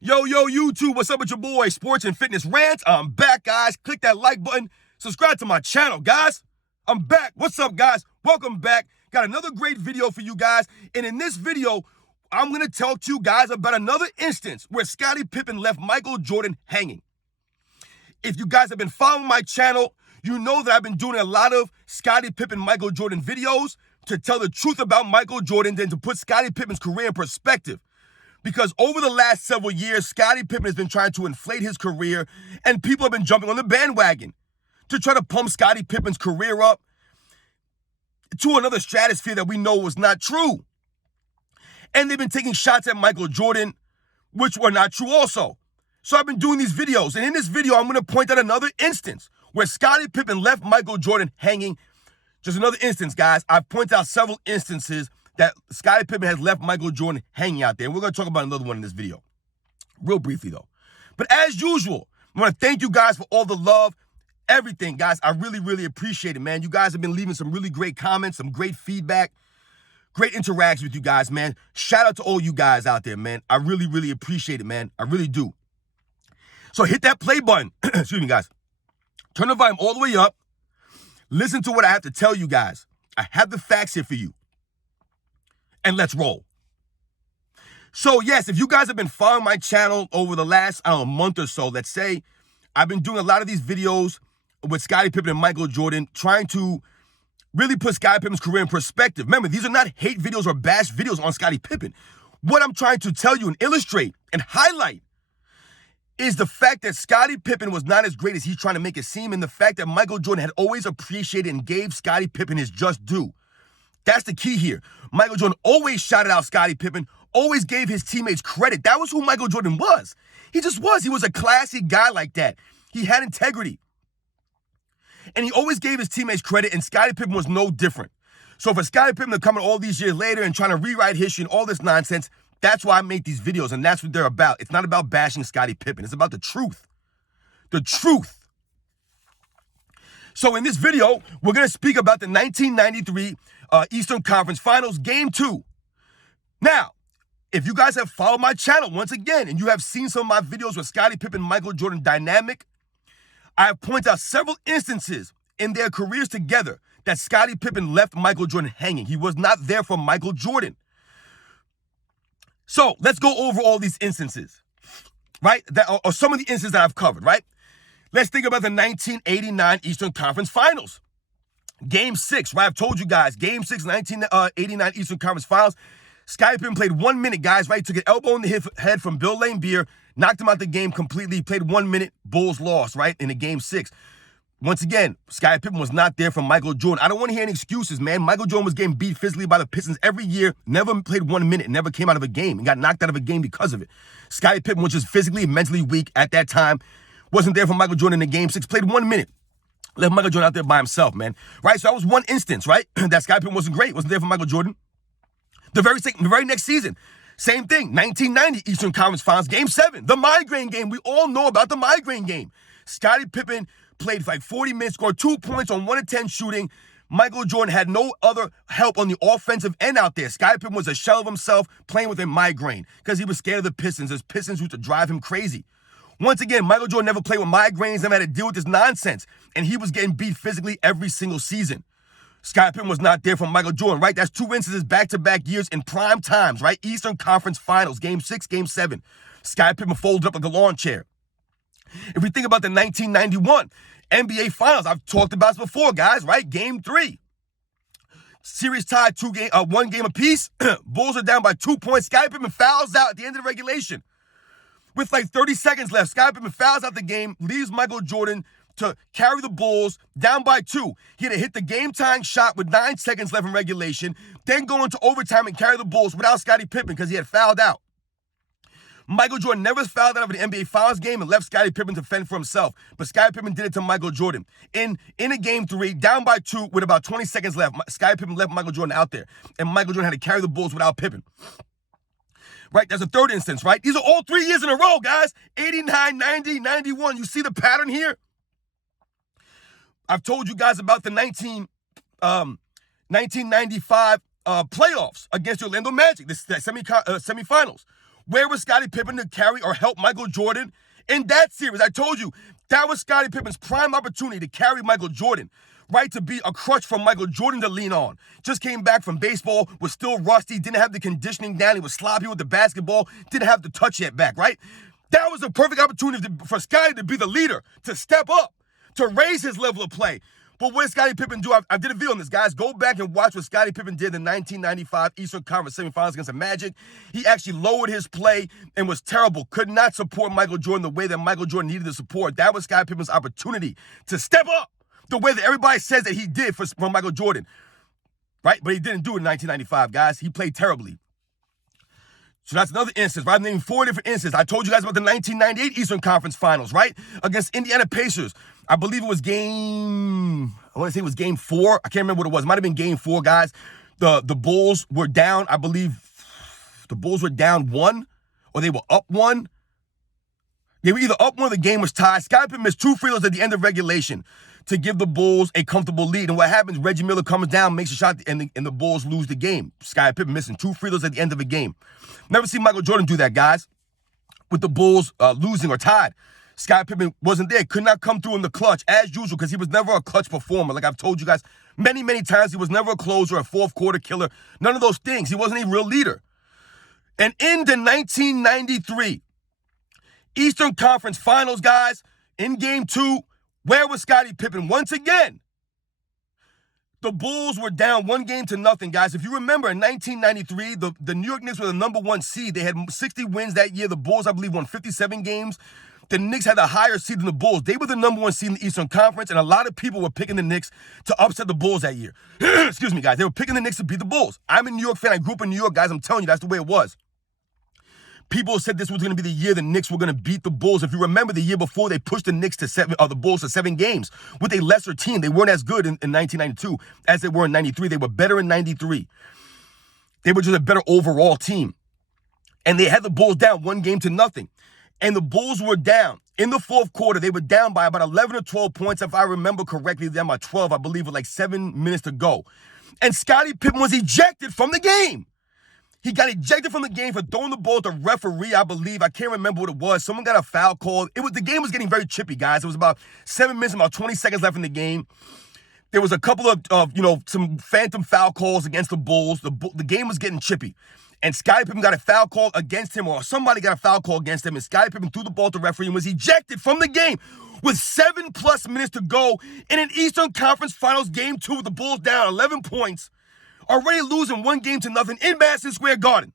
Yo, YouTube, what's up with your boy, Sports and Fitness Rants? I'm back, guys. Click that like button. Subscribe to my channel, guys. I'm back. What's up, guys? Welcome back. Got another great video for you guys. And in this video, I'm going to talk to you guys about another instance where Scottie Pippen left Michael Jordan hanging. If you guys have been following my channel, you know that I've been doing a lot of Scottie Pippen, Michael Jordan videos to tell the truth about Michael Jordan and to put Scottie Pippen's career in perspective. Because over the last several years, Scottie Pippen has been trying to inflate his career, and people have been jumping on the bandwagon to try to pump Scottie Pippen's career up to another stratosphere that we know was not true. And they've been taking shots at Michael Jordan, which were not true also. So I've been doing these videos, and in this video, I'm going to point out another instance where Scottie Pippen left Michael Jordan hanging. Just another instance, guys. I've pointed out several instances that Scottie Pippen has left Michael Jordan hanging out there. And we're going to talk about another one in this video. Real briefly, though. But as usual, I want to thank you guys for all the love, everything, guys. I really appreciate it, man. You guys have been leaving some really great comments, some great feedback, great interactions with you guys, man. Shout out to all you guys out there, man. I really appreciate it, man. I really do. So hit that play button. Excuse me, guys. Turn the volume all the way up. Listen to what I have to tell you guys. I have the facts here for you. And let's roll. So yes, if you guys have been following my channel over the last, month or so, let's say, I've been doing a lot of these videos with Scottie Pippen and Michael Jordan, trying to really put Scottie Pippen's career in perspective. Remember, these are not hate videos or bash videos on Scottie Pippen. What I'm trying to tell you and illustrate and highlight is the fact that Scottie Pippen was not as great as he's trying to make it seem, and the fact that Michael Jordan had always appreciated and gave Scottie Pippen his just due. That's the key here. Michael Jordan always shouted out Scottie Pippen, always gave his teammates credit. That was who Michael Jordan was. He just was. He was a classy guy like that. He had integrity. And he always gave his teammates credit, and Scottie Pippen was no different. So for Scottie Pippen to come in all these years later and trying to rewrite history and all this nonsense, that's why I make these videos, and that's what they're about. It's not about bashing Scottie Pippen. It's about the truth. The truth. So in this video, we're going to speak about the 1993 Eastern Conference Finals, Game 2. Now, if you guys have followed my channel once again, and you have seen some of my videos with Scottie Pippen, Michael Jordan dynamic, I have pointed out several instances in their careers together that Scottie Pippen left Michael Jordan hanging. He was not there for Michael Jordan. So let's go over all these instances, right? Or some of the instances that I've covered, right? Let's think about the 1989 Eastern Conference Finals. Game 6, right? I've told you guys, Game 6, 1989 Eastern Conference Finals. Scottie Pippen played 1 minute, guys, right? Took an elbow in the head from Bill Laimbeer, knocked him out the game completely. He played 1 minute, Bulls lost, right, in the Game 6. Once again, Scottie Pippen was not there for Michael Jordan. I don't want to hear any excuses, man. Michael Jordan was getting beat physically by the Pistons every year, never played 1 minute, never came out of a game, and got knocked out of a game because of it. Scottie Pippen was just physically and mentally weak at that time. Wasn't there for Michael Jordan in the Game 6, played 1 minute. Left Michael Jordan out there by himself, man. Right? So that was one instance, right? That Scottie Pippen wasn't great, wasn't there for Michael Jordan. The very next season, same thing, 1990 Eastern Conference Finals, Game 7, the migraine game. We all know about the migraine game. Scottie Pippen played for like 40 minutes, scored 2 points on 1 of 10 shooting. Michael Jordan had no other help on the offensive end out there. Scottie Pippen was a shell of himself playing with a migraine because he was scared of the Pistons. His Pistons used to drive him crazy. Once again, Michael Jordan never played with migraines, never had to deal with this nonsense, and he was getting beat physically every single season. Scottie Pippen was not there for Michael Jordan, right? That's 2 instances back-to-back years in prime times, right? Eastern Conference Finals, Game 6, Game 7. Scottie Pippen folded up like a lawn chair. If we think about the 1991 NBA Finals, I've talked about this before, guys, right? Game 3. Series tied 1 game apiece. Bulls are down by 2 points. Scottie Pippen fouls out at the end of the regulation. With like 30 seconds left, Scottie Pippen fouls out the game, leaves Michael Jordan to carry the Bulls down by 2. He had to hit the game-tying shot with 9 seconds left in regulation, then go into overtime and carry the Bulls without Scottie Pippen because he had fouled out. Michael Jordan never fouled out of an NBA Finals game and left Scottie Pippen to fend for himself. But Scottie Pippen did it to Michael Jordan. In a Game 3, down by 2 with about 20 seconds left, Scottie Pippen left Michael Jordan out there. And Michael Jordan had to carry the Bulls without Pippen. Right, that's a third instance, right? These are all 3 years in a row, guys. 89, 90, 91. You see the pattern here? I've told you guys about the 1995 playoffs against the Orlando Magic, the semifinals. Where was Scottie Pippen to carry or help Michael Jordan in that series? I told you, that was Scottie Pippen's prime opportunity to carry Michael Jordan, right? To be a crutch for Michael Jordan to lean on. Just came back from baseball, was still rusty, didn't have the conditioning down, he was sloppy with the basketball, didn't have the touch yet back, right? That was a perfect opportunity for Scottie to be the leader, to step up, to raise his level of play. But what did Scottie Pippen do? I did a video on this, guys. Go back and watch what Scottie Pippen did in the 1995 Eastern Conference semifinals against the Magic. He actually lowered his play and was terrible. Could not support Michael Jordan the way that Michael Jordan needed the support. That was Scottie Pippen's opportunity to step up the way that everybody says that he did for Michael Jordan, right? But he didn't do it in 1995, guys. He played terribly. So that's another instance, right? I'm naming 4 different instances. I told you guys about the 1998 Eastern Conference Finals, right? Against Indiana Pacers. I believe it was game 4. I can't remember what it was. It might have been game 4, guys. The Bulls were down. I believe the Bulls were down 1 or they were up 1. They were either up 1 or the game was tied. Scottie Pippen missed 2 free throws at the end of regulation to give the Bulls a comfortable lead. And what happens, Reggie Miller comes down, makes a shot, and the Bulls lose the game. Scottie Pippen missing 2 free throws at the end of a game. Never seen Michael Jordan do that, guys, with the Bulls losing or tied. Scottie Pippen wasn't there, could not come through in the clutch, as usual, because he was never a clutch performer. Like I've told you guys many, many times, he was never a closer, a fourth quarter killer, none of those things. He wasn't a real leader. And in the 1993 Eastern Conference Finals, guys, in game 2, where was Scottie Pippen? Once again, the Bulls were down 1-0, guys. If you remember, in 1993, the New York Knicks were the number 1 seed. They had 60 wins that year. The Bulls, I believe, won 57 games. The Knicks had a higher seed than the Bulls. They were the number 1 seed in the Eastern Conference, and a lot of people were picking the Knicks to upset the Bulls that year. Excuse me, guys. They were picking the Knicks to beat the Bulls. I'm a New York fan. I grew up in New York, guys. I'm telling you, that's the way it was. People said this was going to be the year the Knicks were going to beat the Bulls. If you remember, the year before, they pushed the Bulls to 7 games with a lesser team. They weren't as good in 1992 as they were in 93. They were better in 93. They were just a better overall team. And they had the Bulls down 1-0. And the Bulls were down. In the fourth quarter, they were down by about 11 or 12 points. If I remember correctly, down by 12, I believe, with like 7 minutes to go. And Scottie Pippen was ejected from the game. He got ejected from the game for throwing the ball at the referee, I believe. I can't remember what it was. Someone got a foul call. The game was getting very chippy, guys. It was about 7 minutes, about 20 seconds left in the game. There was a couple of some phantom foul calls against the Bulls. The game was getting chippy. And Scottie Pippen got a foul call against him, or somebody got a foul call against him, and Scottie Pippen threw the ball at the referee and was ejected from the game with 7+ minutes to go in an Eastern Conference Finals game 2 with the Bulls down 11 points. Already losing 1-0 in Madison Square Garden.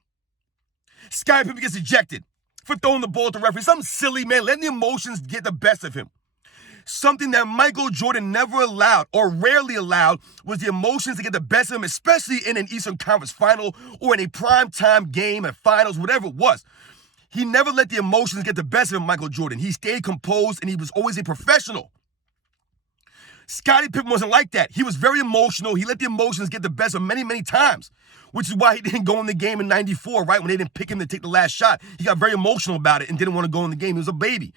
Scottie Pippen gets ejected for throwing the ball at the referee. Something silly, man. Letting the emotions get the best of him. Something that Michael Jordan never allowed or rarely allowed was the emotions to get the best of him, especially in an Eastern Conference final or in a primetime game at finals, whatever it was. He never let the emotions get the best of him, Michael Jordan. He stayed composed, and he was always a professional. Scottie Pippen wasn't like that. He was very emotional. He let the emotions get the best of him many, many times, which is why he didn't go in the game in 94, right? When they didn't pick him to take the last shot. He got very emotional about it and didn't want to go in the game. He was a baby.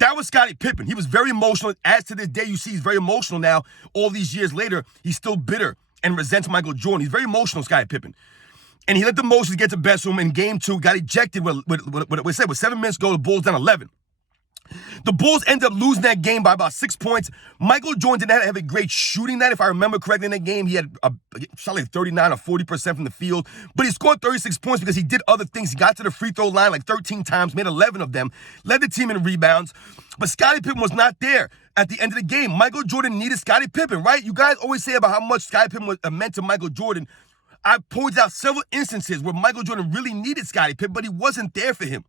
That was Scottie Pippen. He was very emotional. As to this day, you see he's very emotional now. All these years later, he's still bitter and resents Michael Jordan. He's very emotional, Scottie Pippen. And he let the emotions get the best of him in game 2, got ejected with 7 minutes to go, the Bulls down 11. The Bulls ended up losing that game by about 6 points. Michael Jordan did not have a great shooting night, if I remember correctly, in that game. He had shot like 39 or 40% from the field, but he scored 36 points because he did other things. He got to the free throw line like 13 times, made 11 of them, led the team in rebounds, but Scottie Pippen was not there at the end of the game. Michael Jordan needed Scottie Pippen, right? You guys always say about how much Scottie Pippen was meant to Michael Jordan. I pointed out several instances where Michael Jordan really needed Scottie Pippen, but he wasn't there for him.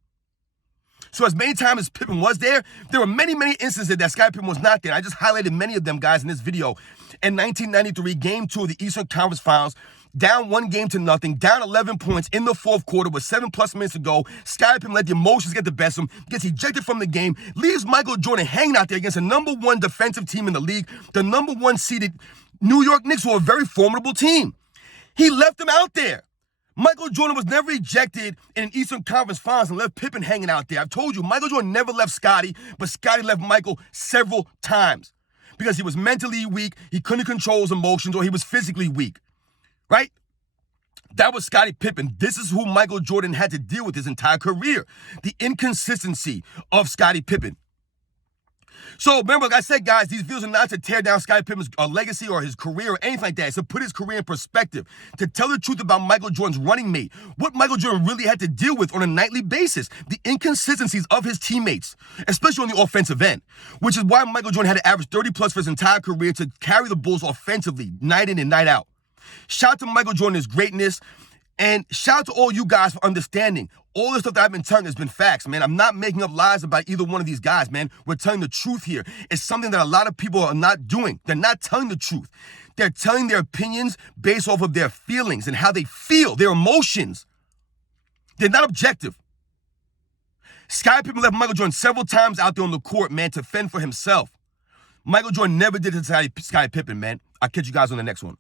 So as many times as Pippen was there were many, many instances that Scottie Pippen was not there. I just highlighted many of them, guys, in this video. In 1993, Game 2 of the Eastern Conference Finals, down 1-0, down 11 points in the fourth quarter with 7+ minutes to go. Scottie Pippen let the emotions get the best of him, gets ejected from the game, leaves Michael Jordan hanging out there against the number 1 defensive team in the league, the number 1 seeded New York Knicks, who are a very formidable team. He left them out there. Michael Jordan was never ejected in an Eastern Conference Finals and left Pippen hanging out there. I've told you, Michael Jordan never left Scottie, but Scottie left Michael several times because he was mentally weak, he couldn't control his emotions, or he was physically weak, right? That was Scottie Pippen. This is who Michael Jordan had to deal with his entire career. The inconsistency of Scottie Pippen. So remember, like I said, guys, these videos are not to tear down Scottie Pippen's legacy or his career or anything like that. It's to put his career in perspective, to tell the truth about Michael Jordan's running mate, what Michael Jordan really had to deal with on a nightly basis, the inconsistencies of his teammates, especially on the offensive end, which is why Michael Jordan had to average 30+ for his entire career to carry the Bulls offensively, night in and night out. Shout out to Michael Jordan, his greatness, and shout out to all you guys for understanding. All the stuff that I've been telling has been facts, man. I'm not making up lies about either one of these guys, man. We're telling the truth here. It's something that a lot of people are not doing. They're not telling the truth. They're telling their opinions based off of their feelings and how they feel, their emotions. They're not objective. Scottie Pippen left Michael Jordan several times out there on the court, man, to fend for himself. Michael Jordan never did it to Scottie Pippen, man. I'll catch you guys on the next one.